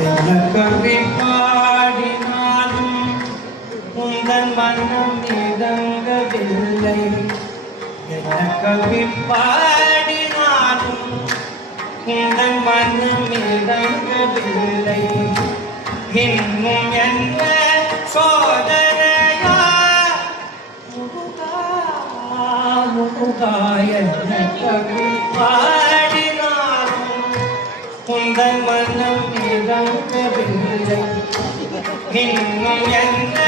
என்ன கவி பாடினாலும் உந்தன் மனம் இடங்கவில்லை. என்ன கவி பாடினாலும் உந்தன் மனம் இடங்கவில்லை. இன்னும் என்ன சோதனையா முருகா என்ன கவி பாடினாலும் உந்தன் மனம் இடங்கவில்லை. இன்னும் என்ன